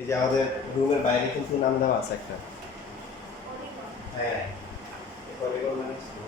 এই যে আমাদের রুমের বাইরে কিন্তু নাম দেওয়া আছে একটা। হ্যাঁ, এই পলিগন মানে স্কুল।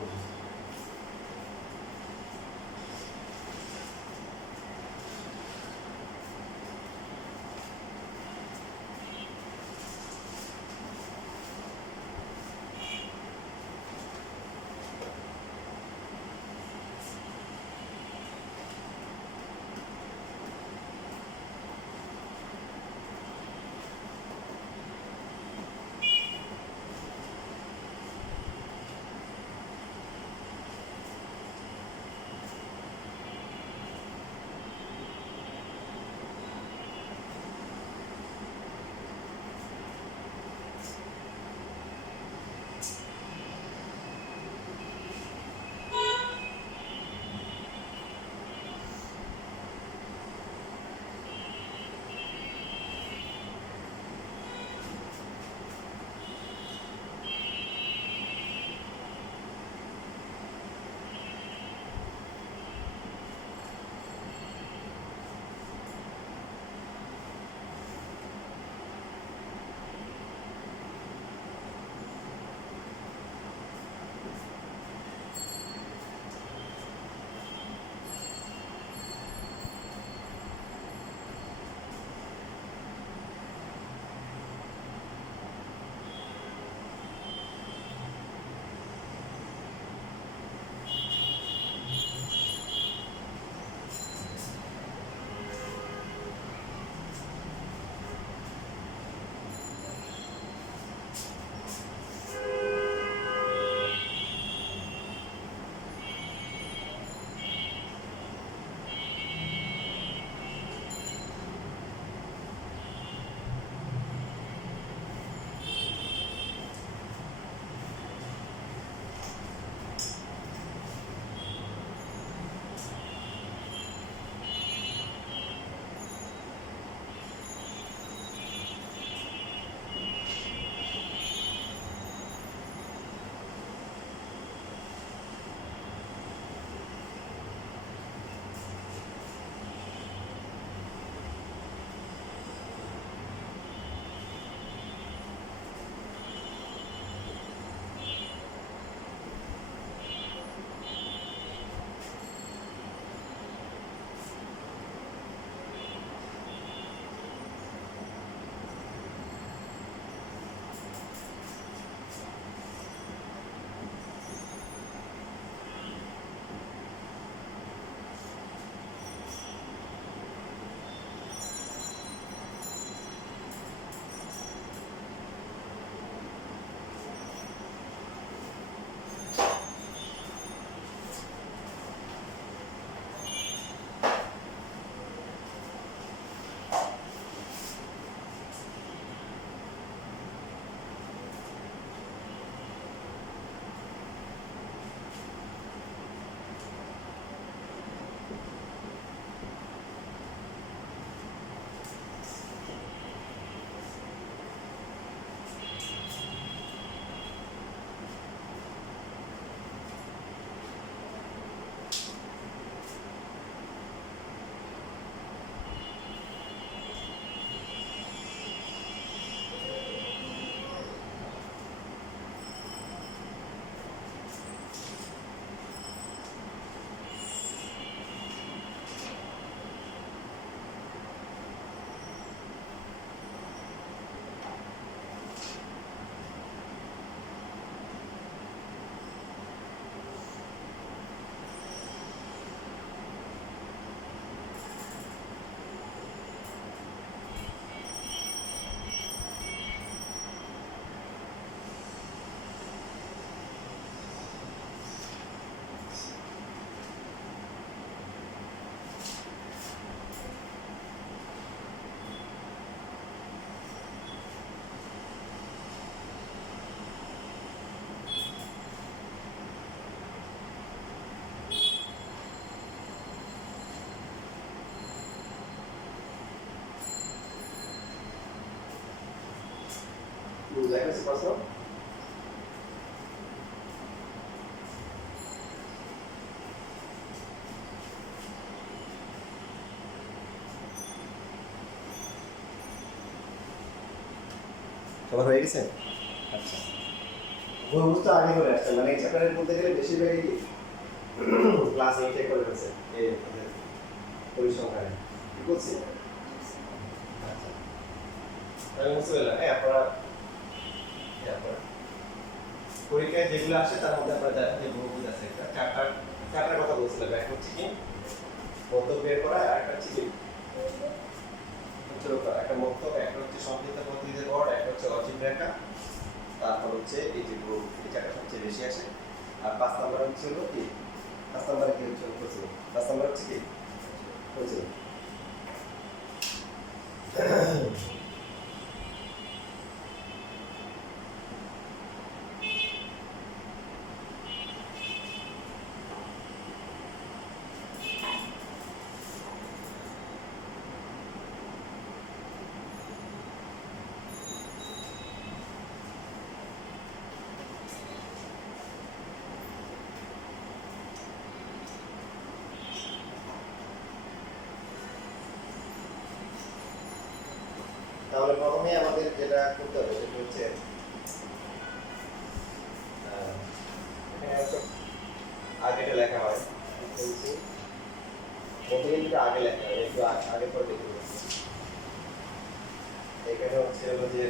¿Qué se pasó? সবার হয়ে গেছে? আচ্ছা, বহু তো আগে করে আসছে, মানে এই চ্যাপ্টারের বলতে গেলে বেশিরভাগই ক্লাস 8 করে ফেলছে এই পরিসংখ্যানে, ঠিক বলছি? আচ্ছা, তাহলে বুঝতে পারলাম। আপনারা পরীক্ষায় যেগুলো আসে তার মধ্যে আপনারা জানেন যে বহুভুজ আছে, একটা চারটার কথা বলছিলাম। এক হচ্ছে কি মন্তব্য বের করা, আর একটা হচ্ছে কি উচ্চারণ করা। একটা মন্তব্য, একটা হচ্ছে সংক্ষিপ্ত পদ্ধতিতে গড়, একটা হচ্ছে অজীব রেখা, তারপর হচ্ছে এই যে বহুভুজ, এই চারটা সবচেয়ে বেশি আসে। আর 5 নাম্বার হচ্ছে হলো কি, 5 নাম্বারে কি হচ্ছে প্রশ্ন, 5 নাম্বার হচ্ছে কি প্রশ্ন। তাহলে প্রথমে আমাদের যেটা করতে হবে সেটা হচ্ছে এখানে আগেটা লেখা হয়, বলছি মধ্যবিন্দুটা আগে লেখা হয়, একটু আগে পরে লিখে দেবো। এখানে হচ্ছে হলো যে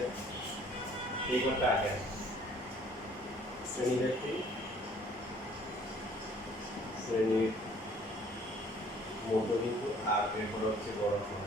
এই কোণটা আগে, শ্রেণী ব্যক্তি, শ্রেণীর মধ্যবিন্দু, আর এরপর হচ্ছে বড় কোণ।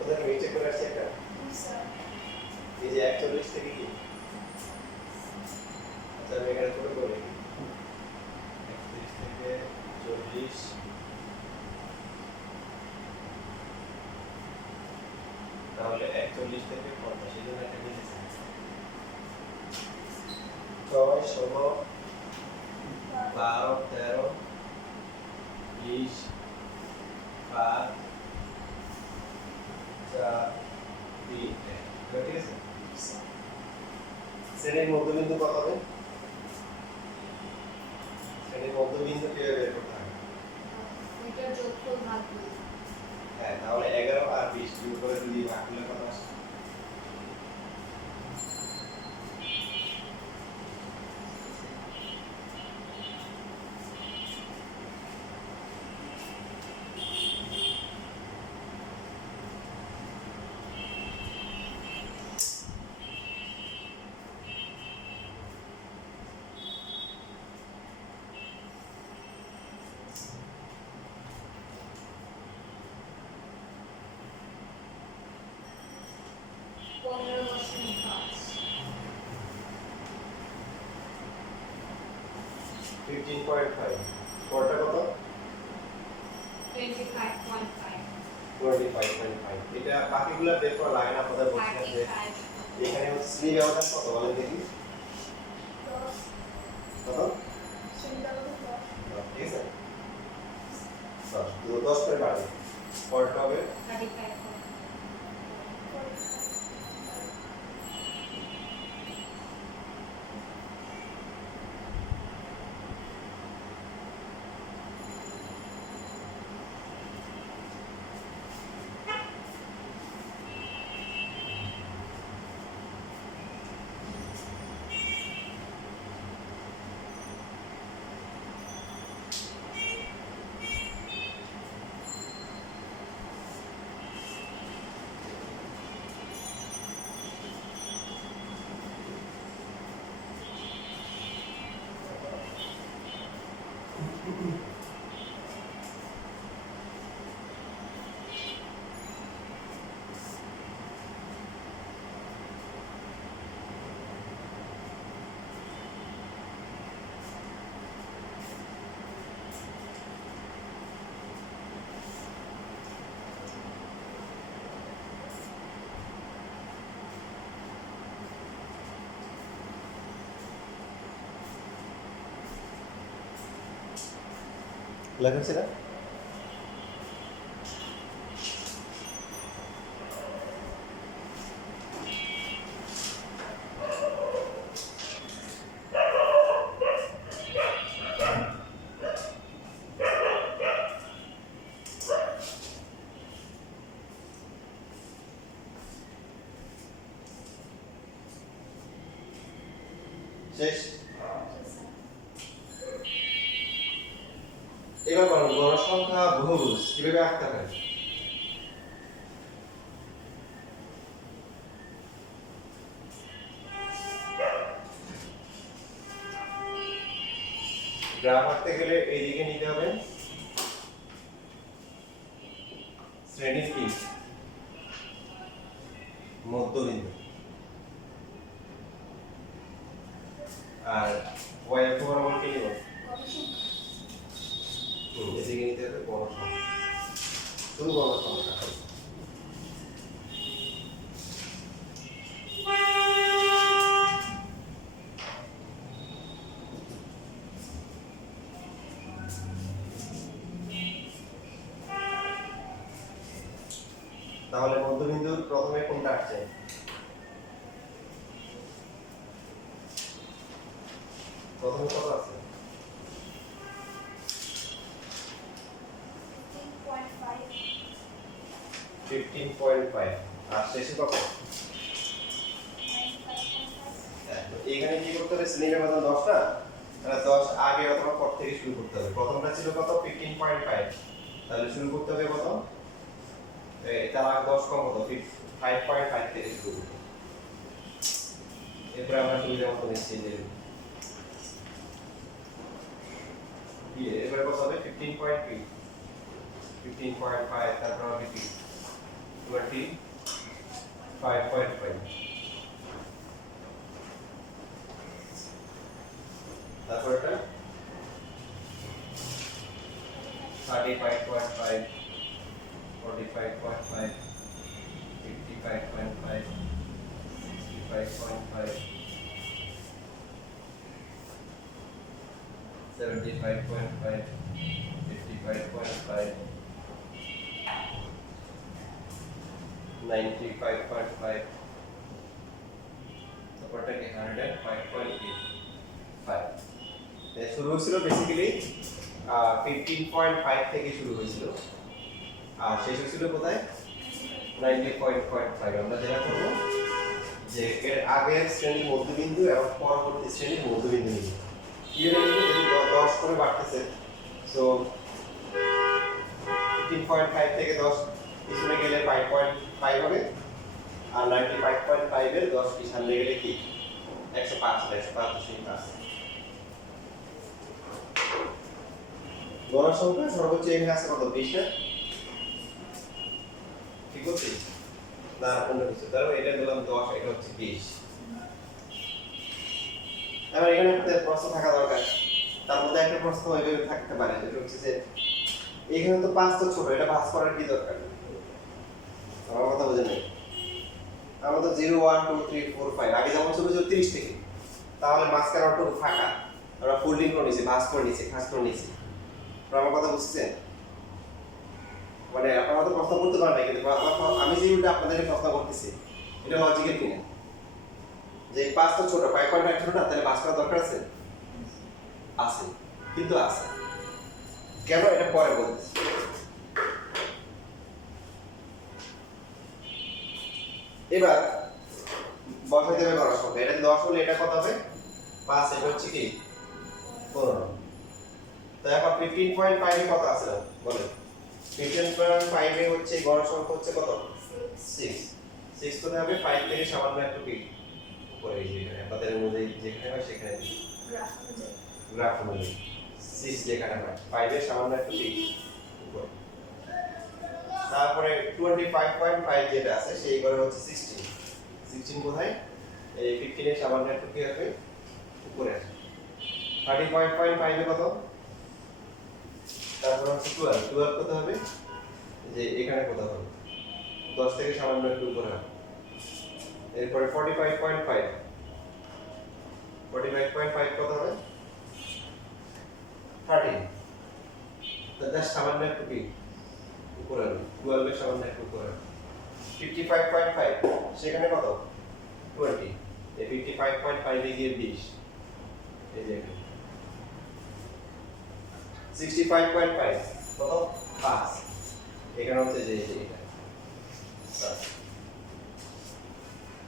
ওদের নিচে করে আসছে একটা, এই যে 41 থেকে কি, আচ্ছা আমি এখানে করে বলি 31 থেকে 40, তাহলে 41 থেকে 50, এই জন্য একটা মিলেছে 6, 16, 12, 13, 20, 5, 4, 3, ঠিক আছে? শ্রেণীর মধ্যবিন্দু কত হবে? শ্রেণীর মধ্যবিন্দু কিভাবে বের করতে হবে? এটার যোগফল ভাগ 2। হ্যাঁ, তাহলে 11 আর 20 যোগ করে যদি ভাগ করলে কত আসে? ফিফটিন পয়েন্ট ফাইভ, পরটা কত? 25.5। 25.5। এটা বাকিগুলো বের করা লাগে না, আপনাদের বলছিলাম যে এখানে হচ্ছে শ্রেণী ব্যবধান কত বলেন দেখি? 10। কত? শ্রেণী ব্যবধান 10। ঠিক আছে, 10 করে বাড়বে, পরটা হবে 35. লেখা আছে না? শেষ। এবার বলুন গণসংখ্যা বহুভুজ কিভাবে আঁকতে হয়? গ্রাফ আঁকতে গেলে এইদিকে নিতে হবে শ্রেণীর কি মধ্যবিন্দু, আর y অক্ষ বরাবর কি নিব? এদিকে নিতে হবে গণসংখ্যা, শুধু গণসংখ্যা। তাহলে মধ্যবিন্দুর প্রথমে কোনটা আসছে? প্রথমে কত আছে? 15.5 আর শেষে কত? তো এখানে কি করতে হবে? শ্রেণীর কত 10 না, তাহলে 10 আগে অথবা পর থেকে শুরু করতে হবে। প্রথমটা ছিল কত? 15.5, তাহলে শুরু করতে হবে কত? এটা আগে 10 কম কত? 5.5 থেকে শুরু করতে হবে। এরপরে আমরা সুবিধা মতো নিচ্ছি যে এবারে কত হবে? 15.5, তারপর হবে কি 25.5, তারপর এটা 35.5, 45.5, 55.5, 65.5, 75.5, 55.5, 95.5, তারপরটা কি 105.5। শুরু হয়েছিল বেসিক্যালি 15.5 থেকে শুরু হয়েছিল, আর শেষ হয়েছিল কোথায়? 90.5। আমরা যেটা করবো যে এর আগের শ্রেণীর মধ্যবিন্দু এবং পরবর্তী শ্রেণীর মধ্যবিন্দু নিব। কিভাবে নিব? যদি 10 করে বাড়তেছে, সো 15.5 থেকে 10 পিছনে গেলে 5.5 হবে, আর 95.5 এর 10 পিছনে গেলে কি 105 হবে। 105 গণসংখ্যা সর্বোচ্চ এখানে আছে কত? 20 না? ঠিক বলছি না? অন্য কিছু? তাহলে এটা দিলাম 10, এটা হচ্ছে 20। এবার এখানে একটা প্রশ্ন থাকা দরকার। তার মধ্যে একটা প্রশ্ন এইভাবে থাকতে পারে, যেটা হচ্ছে যে এখানে তো 5 তো ছোট, এটা ভাঁজ করার কি দরকার? আমার কথা বুঝেন নাই? আমরা তো 0 1 2 3 4 5 আগে যেমন ছিল 30 থেকে, তাহলে মাঝখানে অটো ফাঁকা, আমরা ফোল্ডিং করে নিয়েছি, ভাঁজ করে নিয়েছি, খাস করে নিয়েছি। আমার কথা বুঝছেন? মানে আপনারা তো প্রশ্ন করতে পারেন না, কিন্তু আমি যে উল্টা আপনাদের প্রশ্ন করতেছি এটা লজিক্যাল কিনা? যে 5 তো ছোট, 5.5 ছোট না, তাহলে ভাঁজ করার দরকার আছে? আছে, কিন্তু আছে কেন এটা পরে বলতেছি। এবার বসাই দেবে গণসংখ্যা, এটা 10 হলে এটা কত হবে? 5, এটা হচ্ছে কি 15। তো এখন 15.5 এ কত আছে বলেন? 15.5 এ হচ্ছে গণসংখ্যা হচ্ছে কত? 6। 6 কোথায় হবে? 5 থেকে সামান্য একটু কি উপরে, এই যে এখানে আপনাদের অনুযায়ী যেখানে হয় সেখানে গ্রাফ অনুযায়ী 6 যেখানে হয় 5 এর সামান্য একটু কি উপরে। তারপরে 25.5 যেটা আছে সেই ঘরে হচ্ছে 16। 16 কোথায়? এই 15 এর সামান্য একটু কি হবে উপরে আছে। 30.5 এ কত? তারপর হচ্ছে 12। 12 কত হবে? যে এখানে কত হবে? 10 থেকে সামান্য একটু উপরে হবে। এরপরে 45.5। 45.5 কত হবে? 13। জাস্ট সামান্য একটু কি উপরে আনো 12 এর সামান্য একটু উপরে আনো 55.5 সেখানে কত 20 এই 55.5 এ গিয়ে 20 এই যে 65.5 কত 5 এখানে হচ্ছে যে এটা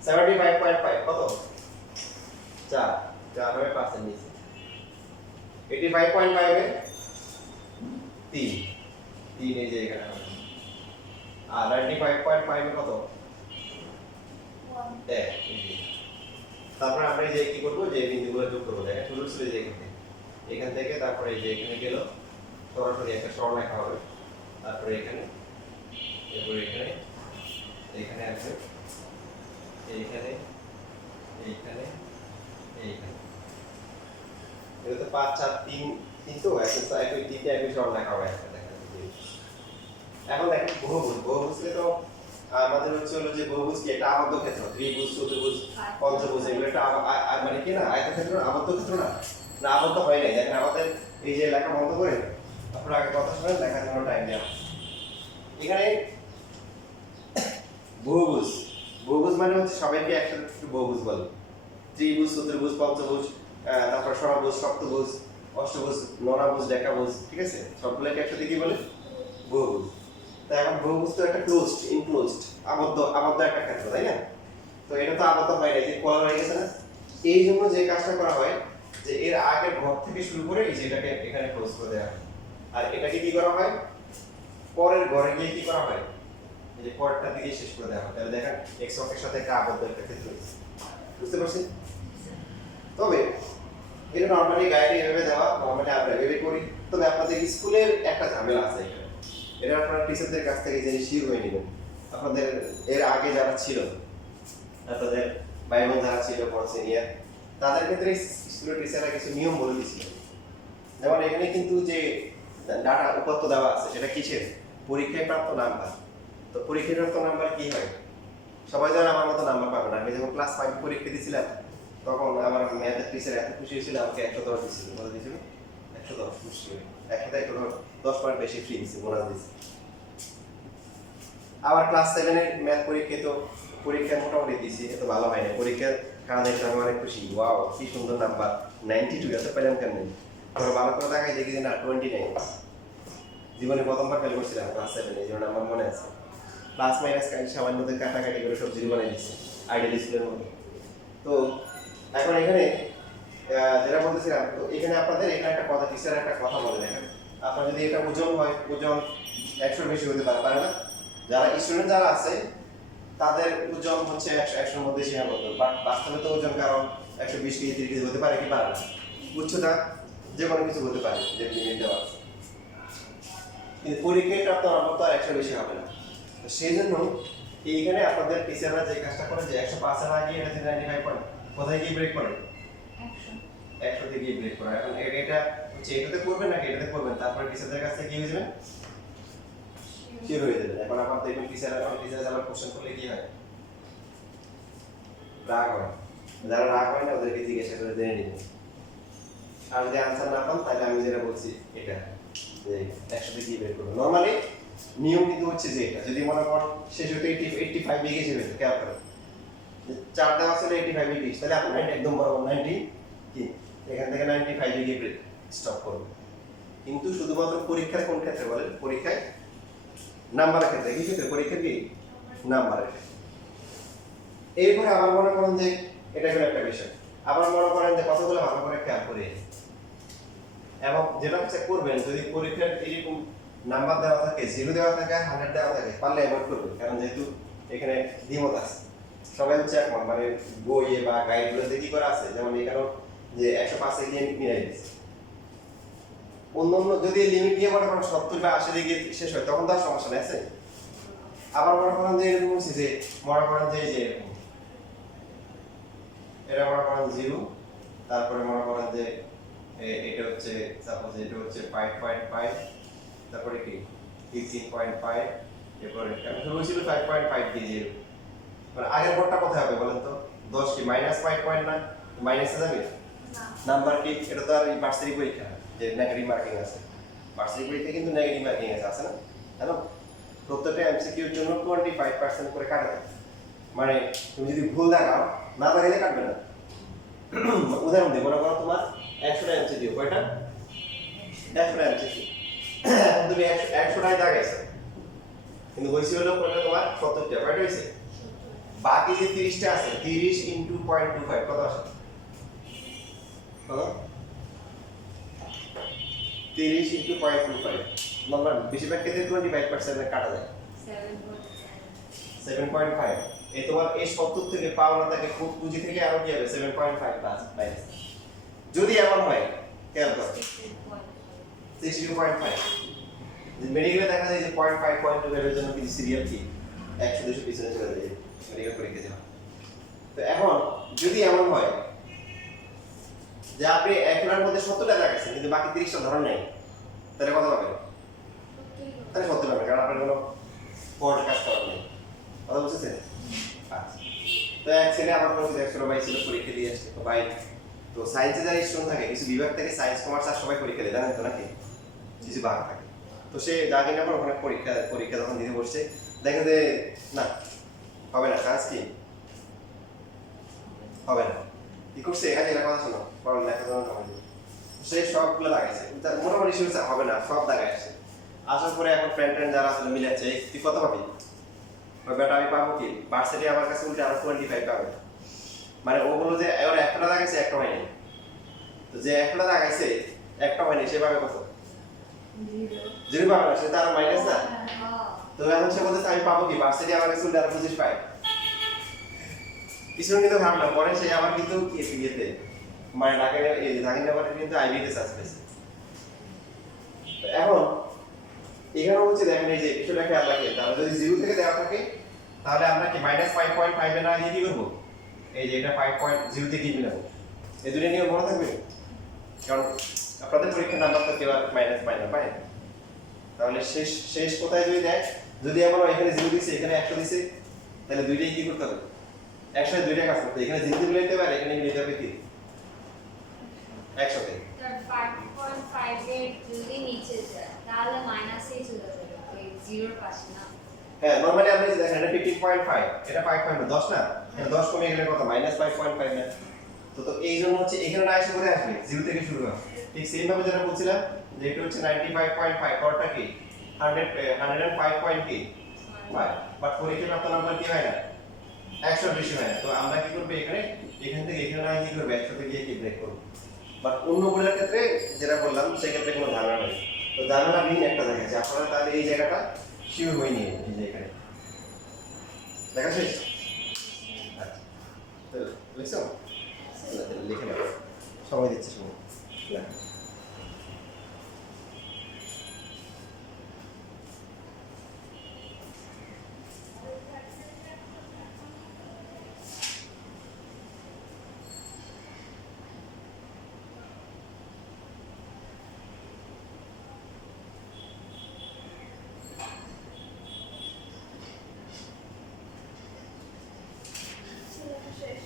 75.5 কত 4 4 হবে 5 এর নিচে 85.5 এ 3 3 এই যে এখানে হবে আর 95.5 এ কত 1 এক তারপরে আমরা এই যে কি করব যে বিন্দুগুলো যোগ করব দেখেন শুরু ছিল যে এখান থেকে তারপরে এই যে এখানে গেল সরাসরি একটা সরলরেখা হবে তারপরে এখানে এরপর এখানে এখানে আসবে এইখানে এইখানে এইখানে এটা তো 5 4 3 3 তো এখন সাইড ওই তিনটা একই সরলরেখা হবে একটা দেখেন এখন দেখেন বহুভুজকে তো আমাদের হচ্ছে হলো যে বহুভুজ কি একটা আবদ্ধ ক্ষেত্র ত্রিভুজ চতুর্ভুজ পঞ্চভুজ এগুলো একটা মানে কি না আয়তক্ষেত্র আবদ্ধ ক্ষেত্র না না আবদ্ধ হয় নাই দেখেন আমাদের এই যে লেখা বন্ধ করে আপনারা আগে কথা শুনেন লেখার জন্য টাইম দেওয়া এখানে বহুভুজ বহুভুজ মানে হচ্ছে সবাইকে একসাথে একটু বহুভুজ বলে ত্রিভুজ চতুর্ভুজ পঞ্চভুজ তারপর ষড়ভুজ সপ্তভুজ অষ্টভুজ নবভুজ ডেকাভুজ ঠিক আছে সবগুলোকে একসাথে কি বলে বহুভুজ তাই এখন বহুভুজ তো একটা ক্লোজড ইনক্লোজড আবদ্ধ আবদ্ধ একটা ক্ষেত্র তাই না তো এটা তো আবদ্ধ হয় না যে কোলা হয়ে গেছে না এই জন্য যে কাজটা করা হয় যে এর আগের ঘর থেকে শুরু করে এই যেটাকে এখানে ক্লোজ করে দেওয়া হয় আর এটাকে কি করা হয় পরের ঘরে গিয়ে কি করা হয় এই যে পরেরটা দিকে শেষ করে দেওয়া হয় তাহলে দেখেন এক্স অক্ষের সাথে একটা আবদ্ধ একটা ক্ষেত্র বুঝতে পারছেন তবে এটা নরমালি গাইডে এভাবে দেওয়া নরমালি আমরা এভাবে করি তবে আপনাদের স্কুলের একটা ঝামেলা আছে এখানে এটা আপনারা টিচারদের কাছ থেকে জেনে শিওর হয়ে নেবেন আপনাদের এর আগে যারা ছিল আপনাদের ভাই বোন যারা ছিল বড় সিনিয়র তাদের ক্ষেত্রে স্কুলের টিচাররা কিছু নিয়ম বলে দিয়েছিল যেমন এখানে কিন্তু যে ডাটা উপাত্ত দেওয়া আছে সেটা কিসের পরীক্ষায় প্রাপ্ত নাম্বার তো পরীক্ষায় প্রাপ্ত নাম্বার কি হয় সবাই যেন আমার মতো নাম্বার পাবে না আমি যখন ক্লাস 5 পরীক্ষা দিয়েছিলাম তখন আমার ম্যাথের টিচার এত খুশি হয়েছিল আমাকে 110 দিয়েছিল বলে দিয়েছিল 110 খুশি হয়ে একসাথে 10 পয়েন্ট বেশি ফ্রি দিয়েছে বোনাস দিয়েছে আবার ক্লাস 7 এর ম্যাথ পরীক্ষা তো পরীক্ষা মোটামুটি দিয়েছি এত ভালো হয় না পরীক্ষার কারণে আমি অনেক খুশি ওয়াও কি সুন্দর নাম্বার 92 এত পেলাম কেন ধরো ভালো করে দেখাই দেখি যে না 29 জীবনে প্রথমবার ফেল করছিলাম ক্লাস 7 এই জন্য আমার মনে আছে প্লাস মাইনাস সামান্য কাটাকাটি করে সব জিরো বানিয়ে দিচ্ছে আইডিয়াল স্কুলের মতো তো এখন এখানে যেটা বলতেছিলাম তো এখানে আপনাদের এখানে একটা কথা টিচার একটা কথা বলে দেখেন আপনার যদি এটা ওজন হয় ওজন 100 বেশি হতে পারে না যারা স্টুডেন্ট যারা আছে তাদের ওজন হচ্ছে 100 এর মধ্যে সীমাবদ্ধ বাট বাস্তবে তো ওজন কারণ 120 কেজি 30 কেজি হতে পারে কি পারে না উচ্চতা যে কোনো কিছু হতে পারে যে লিমিট দেওয়া আছে কিন্তু পরীক্ষায় প্রাপ্ত নম্বর তো আর 100 বেশি হবে না তো সেই জন্য এইখানে আপনাদের টিচাররা যে কাজটা করে যে 105 এর আগে এটা 95 পয়েন্ট কোথায় গিয়ে ব্রেক করে 100 তে গিয়ে ব্রেক করে এখন এটা হচ্ছে এটাতে করবেন নাকি এটাতে করবেন তারপরে টিচারদের কাছে কি হয়ে যাবে শিওর হয়ে যাবে এখন আপনার দেখবেন টিচার আবার কোশ্চেন করলে কি হয় রাগ হয় যারা রাগ হয় না ওদেরকে জিজ্ঞাসা করে জেনে নিবেন আর যদি আনসার না পান তাহলে আমি যেটা বলছি এটা যে 100 তে গিয়ে ব্রেক করবেন নরমালি নিয়ম কিন্তু হচ্ছে যে এটা যদি মনে করেন শেষ হতে 85 বেগে যাবে খেয়াল করেন চার দেওয়া ছিল 85 বেগে তাহলে আপনি একদম বরাবর 90 কি এখান থেকে 95 বেগে ব্রেক স্টপ করবেন কিন্তু শুধুমাত্র পরীক্ষার কোন ক্ষেত্রে বলেন পরীক্ষায় নাম্বারের ক্ষেত্রে কি ক্ষেত্রে পরীক্ষার কি নাম্বারের এরপরে আবার মনে করেন যে এটা হলো একটা বিষয় আবার মনে করেন যে কতগুলো ভালো করে খেয়াল করে এবং যেটা চেক করবেন যদি পরীক্ষার এরকম নাম্বার দেওয়া থাকে 0 দেওয়া থাকে 100 দেওয়া থাকে পারলে অ্যাভয়েড করবেন কারণ যেহেতু এখানে দ্বিমত আছে সবাই হচ্ছে একমত মানে বইয়ে বা গাইডগুলোতে কি করা আছে যেমন এখানে যে 105 এ গিয়ে মিলাই দিচ্ছে অন্যান্য যদি লিমিট দিয়ে মনে করেন 70 বা 80 দিকে শেষ হয় তখন তো আর সমস্যা নেই আছে আবার মনে করেন যে এরকম হচ্ছে যে মনে করেন যে এরকম এটা মনে করেন 0 তারপরে মনে করেন যে এটা হচ্ছে সাপোজ এটা হচ্ছে 5.5 তারপরে কি 15.5 এরপরে আমি শুরু ছিল 5.5 দিয়ে মানে আগের পরটা কোথায় হবে বলেন তো 10 কি -5 না মাইনাসে যাবে নাম্বার কি এটা তো আর ভার্সিটি পরীক্ষা যে নেগেটিভ মার্কিং আছে ভার্সিটি পরীক্ষা কিন্তু নেগেটিভ মার্কিং আছে না জানো প্রত্যেকটা এমসিকিউর জন্য 25% করে কাটা যায় মানে তুমি যদি ভুল দেখাও না দেখালে কাটবে না উদাহরণ দিই মনে করো তোমার 100টা এমসিকিউ কয়টা 100টা এমসিকিউ এখন তুমি 100টাই দাগাইছো কিন্তু হইছে হলো কয়টা তোমার 70টা কয়টা হইছে বাকি যে 30টা আছে 30 ইনটু 0.25 কত আসে কত 30 ইনটু 0.25 নম্বর বেশিরভাগ ক্ষেত্রে 25% কাটা যায় 7.5 এই তোমার এই 70 থেকে পাওনা থেকে খুব পুঁজি থেকে আরো কি হবে 7.5 প্লাস মাইনাস যদি এমন হয় খেয়াল করো 62.5 যে মেডিকেলে দেখা যায় যে 0.5 এর জন্য কিছু সিরিয়াল কি 100 200 পিছনে চলে যায় মেডিকেল পরীক্ষা দেওয়া তো এখন যদি এমন হয় যে আপনি 100টার মধ্যে 70টা দেখাচ্ছেন কিন্তু বাকি 30টা ধরন নেই তাহলে কত পাবেন তাহলে 70 পাবেন কারণ আপনার কোনো ফল্ট কাজ করার নেই কথা বুঝছেন আচ্ছা তো এক ছেলে আমার কাছে 100 ভাই ছিল পরীক্ষা দিয়ে আসছে তো ভাই তো সায়েন্সে যারা স্টুডেন্ট থাকে কিছু বিভাগ থেকে সায়েন্স কমার্স আর সবাই পরীক্ষা দেয় জানেন তো নাকি কিছু ভাগ থাকে তো সে জানি না ওখানে পরীক্ষা যখন দিতে বসছে দেখেন যে না হবে না চান্স কি হবে না কি করছে এখানে এরা কথা শোনো পড়ার লেখা জন্য হবে সে সবগুলো লাগাইছে তার মোটামুটি সে হবে না সব লাগাই আসছে আসার পরে এখন ফ্রেন্ড যারা আসলে মিলাচ্ছে তুই কত পাবি বেটা আমি পাবো কি ভার্সিটি আমার কাছে উল্টে আরো 25 পাবে মানে ও বললো যে ওর একটা লাগাইছে একটা হয়নি তো যে একটা লাগাইছে একটা হয়নি সে পাবে কত জিরো পাবে না সে তার মাইনাস না তো এখন সে বলতে আমি পাবো কি ভার্সিটি আমার কাছে উল্টে আরো 25 পায় কিছু কিন্তু ভাবনা পরে সে আবার কিন্তু ইয়েতে মানে ঢাকা নেবার কিন্তু আইবিতে সার্চ পেয়েছে এখন এখানে হচ্ছে দেখেন এই যে কিছুটা খেয়াল রাখেন তাহলে যদি 0 থেকে দেওয়া থাকে তাহলে আমরা কি -5.5 এ না দিয়ে কি করব এই যে এটা 5.0 থেকে কি নেব এই দুটো নিয়ম মনে থাকবে কারণ আপনাদের পরীক্ষার নাম্বার তো কেউ মাইনাস পায় তাহলে শেষ কোথায় যদি দেয় যদি আমরা এখানে 0 দিছি এখানে 100 দিছি তাহলে দুইটাই কি করতে হবে একসাথে দুইটা কাজ করতে এখানে 0 দিয়ে মিলাইতে পারে এখানে মিলাইতে হবে কি 100 তে 5.5 এর যদি নিচে যায় তাহলে মাইনাসেই চলে যাবে ওই 0 এর পাশে না হ্যাঁ নরমালি আমরা যে দেখেন এটা 15.5 এটা 5.10 না এটা 10 কমে গেলে কত -5.5 না তো এই জন্য হচ্ছে এখানে না এসে করে আসবে 0 থেকে শুরু হবে ঠিক সেম ভাবে যেটা বলছিলাম যে এটা হচ্ছে 95.5 পরটা কি 105.5 বাট পরীক্ষার প্রাপ্ত নাম্বার কি হয় না 100 এর বেশি হয় না তো আমরা কি করব এখান থেকে এখানে না কি করব 100 থেকে গিয়ে কি ব্রেক করব বাট অন্য বোর্ডের ক্ষেত্রে যেটা বললাম সেই ক্ষেত্রে কোনো ঝামেলা নেই তো ঝামেলা নেই একটা দেখাচ্ছে আপনারা তাহলে এই জায়গাটা শিওর হয়ে নিয়ে এই যে এখানে দেখা শেষ আচ্ছা তো লিখছো লিখে নাও সময় দিচ্ছি সময় লেখা শেষ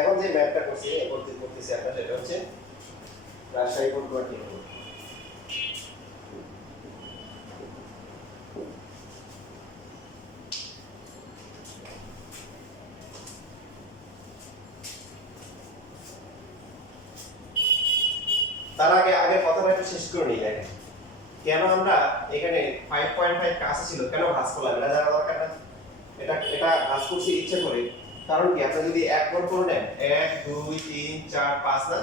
এখন যে ম্যাপটা করছি করতেছি আমরা সেটা হচ্ছে রাজশাহী পটুয়াটি তার আগে কথাটা একটু শেষ করে নিই দেখেন কেন আমরা এখানে 5.5 কাছে ছিল কেন ভাঁজ করলাম এটা জানা দরকার না এটা ভাঁজ করছি ইচ্ছে করে কারণ কি আপনি যদি এক ঘর করে নেন 1 2 3 4 5 না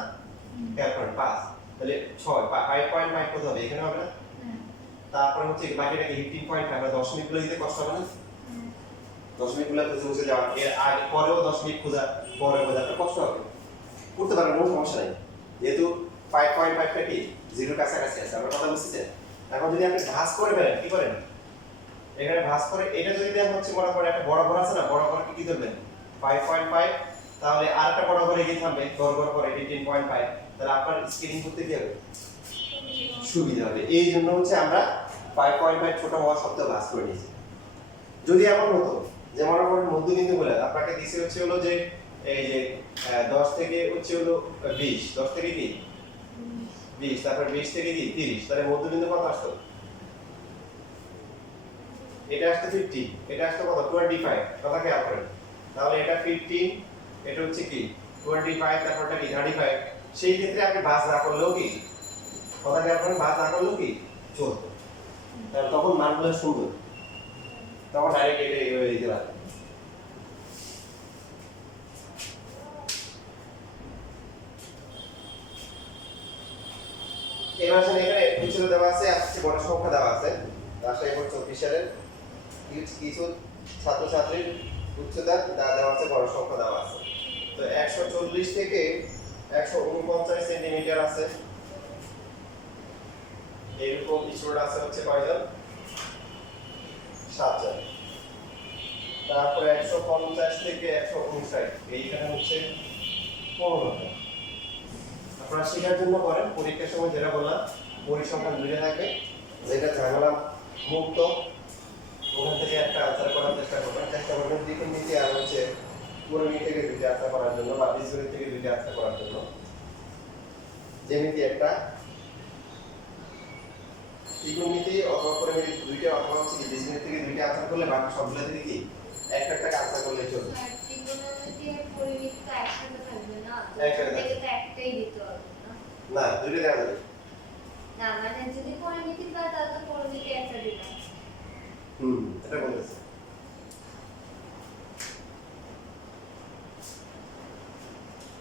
খেয়াল করেন 5 তাহলে 6 5.5 কত হবে এখানে হবে না তারপরে হচ্ছে বাকিটা কি 15.5 আমরা দশমিক গুলো দিতে কষ্ট হবে না দশমিক গুলো বুঝে যাওয়া এর আগে পরেও দশমিক খোঁজা পরে খোঁজা কষ্ট হবে করতে পারবেন কোনো সমস্যা নেই যেহেতু 5.5 টা কি 0 কাছাকাছি আছে আমরা কথা বুঝছেন এখন যদি আপনি ভাঁজ করে ফেলেন কি করেন এখানে ভাঁজ করে এটা যদি দেন হচ্ছে মনে করেন একটা বড় ঘর আছে না বড় ঘর কি ধরবেন 5.5 তাহলে আরেকটা বড় ঘরে গিয়ে থামবে গড় গড় করে 18.5 তাহলে আপনার স্কেলিং করতে কি হবে সুবিধা হবে। এই জন্য হচ্ছে আমরা 5.5 ছোট হওয়া সত্ত্বেও ভাঁজ করে নিয়েছি। যদি এমন হতো যে মনে করেন মধ্যবিন্দু বলে আপনাকে দিছে হচ্ছে হলো যে এই যে 10 থেকে হচ্ছে হলো 20, 10 থেকে কি 20, তারপর 20 থেকে কি 30, তাহলে মধ্যবিন্দু কত আসতো? এটা আসতো 50, এটা আসতো কত 25, কথা খেয়াল করেন। তাহলে এটা 15, এটা হচ্ছে কি 25, তারপরটা কি 35। সেই ক্ষেত্রে আপনি ভাঁজ না করলেও কি কথা খেয়াল করেন, ভাঁজ না করলেও কি চলতো। তাহলে তখন মানগুলো সুন্দর, তখন ডাইরেক্ট এটা এইভাবে দিতে পারে। এবার আসলে এখানে উচ্চতা দেওয়া আছে, আসছে বড় সংখ্যা দেওয়া আছে। রাজশাহী বোর্ড 24 সালের কিছু ছাত্রছাত্রীর উচ্চতা দেওয়া আছে, বড় সংখ্যা দেওয়া আছে। তো 140 থেকে 149 সেন্টিমিটার আছে। এরকম স্টুডেন্ট আছে হচ্ছে কয়জন? 7 জন। তারপরে 150 থেকে 159 এইখানে হচ্ছে 15 জন। আপনারা শেখার জন্য করেন, পরীক্ষার সময় যেটা বললাম পরিসংখ্যান দুইটা থাকবে, যেটা ঝামেলা মুক্ত ওখান থেকে একটা আনসার করার চেষ্টা করবেন। ত্রিকোণমিতি আর হচ্ছে পরিমিতি থেকে দুইটা আনসার করার জন্য বা বীজগণিত থেকে দুইটা আনসার করার জন্য। জ্যামিতি একটা, ত্রিকোণমিতি অথবা পরিমিতি দুইটা, অথবা হচ্ছে কি বীজগণিত থেকে দুইটা আনসার করলে বাকি সবগুলো থেকে কি একটা একটা আনসার করলে চলবে। ত্রিকোণমিতি আর পরিমিতি তো একসাথে থাকবে না, একসাথে থেকে তো একটাই দিতে হবে না? না, দুইটা দেওয়া যাবে না মানে যদি পরিমিতি পায় তাহলে তো পরিমিতি একটা দিতে হবে। এটা বলতেছে।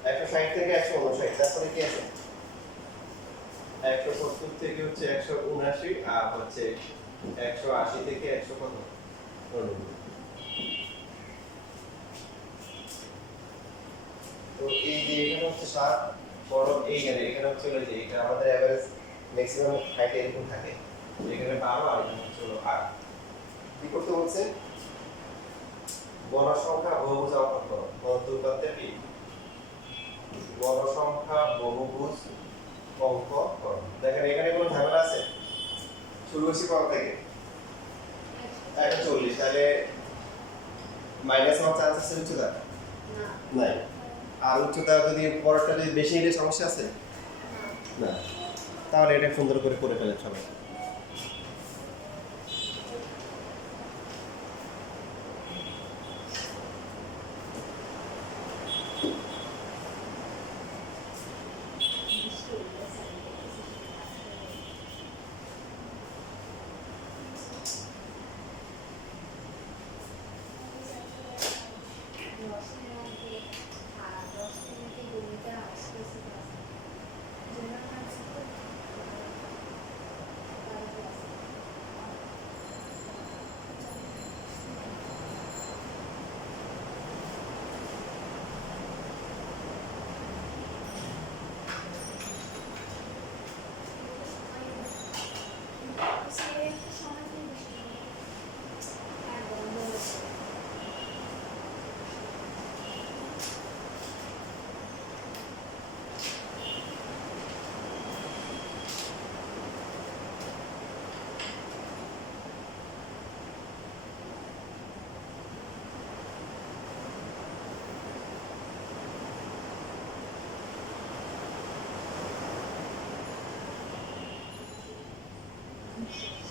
একশো 60 থেকে 159, তারপরে কি আছে 170 থেকে হচ্ছে 179, আর হচ্ছে 180 থেকে 100 কত 99। তো এই যে এখানে হচ্ছে 7 বড়, এখানে হচ্ছে হলো যে এটা আমাদের এভারেজ ম্যাক্সিমাম হাইট এরকম থাকে, এখানে 12 আর এখানে হচ্ছে হলো 8। কি করতে বলছে? বড় সংখ্যা বহুভুজ অঙ্কন করো। মধ্যপাতের কি বড় সংখ্যা বহুভুজ অঙ্ক করো। দেখেন এখানে কোনো ঝামেলা আছে? শুরু করছি কত থেকে? 140, তাহলে মাইনাস হওয়ার চান্স আছে উচ্চতা? না নাই। আর উচ্চতা যদি বড়টা যদি বেশি হলে সমস্যা আছে? না। তাহলে এটা সুন্দর করে ফেলেন সবাই। Thank you.